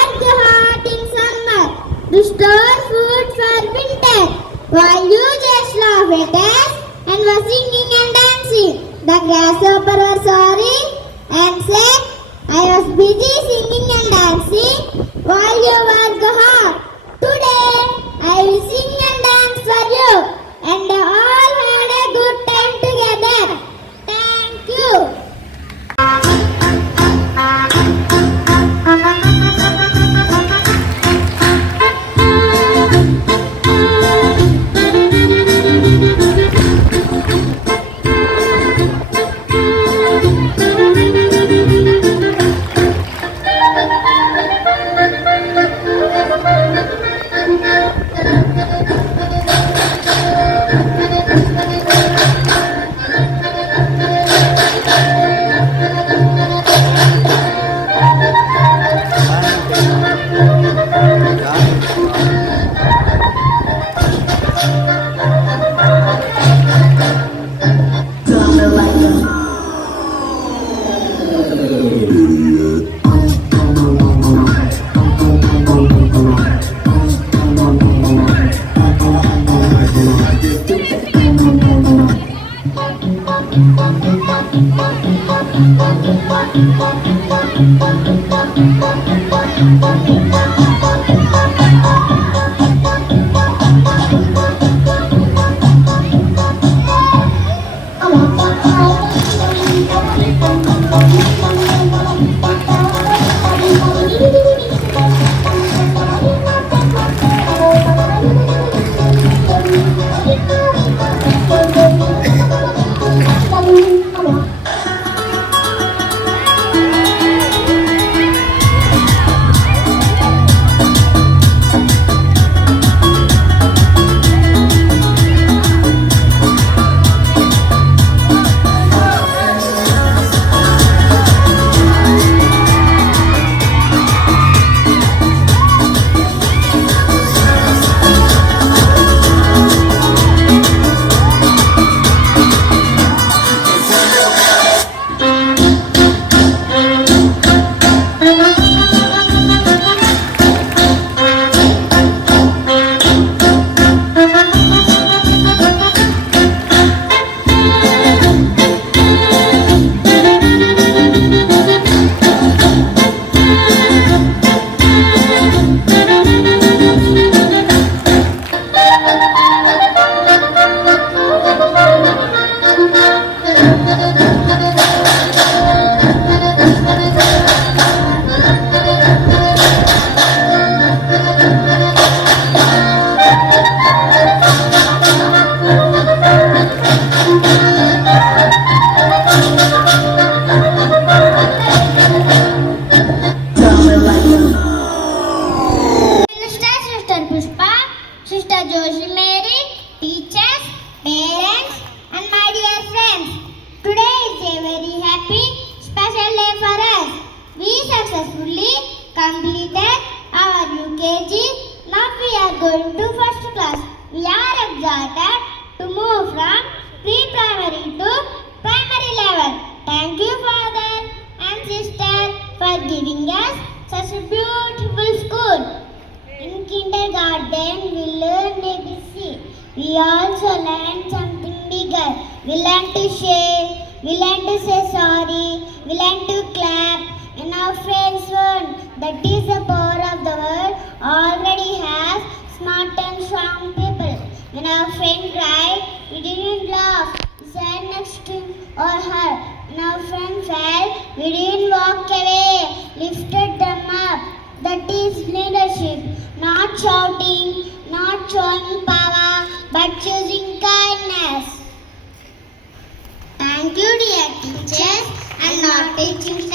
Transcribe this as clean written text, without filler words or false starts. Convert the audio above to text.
work hard in summer to store food for winter, while you just laugh at us and were singing and dancing. The grasshopper was sorry and said, I was busy singing and dancing while you worked hard. Today, I will sing and dance for you, and all had a good time together. Thank you. Completed our UKG. Now we are going to first class. We are excited to move from pre-primary to primary level. Thank you, father and sister, for giving us such a beautiful school. In kindergarten, we learn ABC. We also learn something bigger. We learn to share. We learn to say sorry. We learn to clap. And our friends learn that is the power of the world already has smart and strong people. When our friend cried, we didn't laugh. We sat next to or her. When our friend fell, we didn't walk away. Lifted them up. That is leadership. Not shouting, not showing power, but choosing kindness. Thank you, dear teachers, and not teaching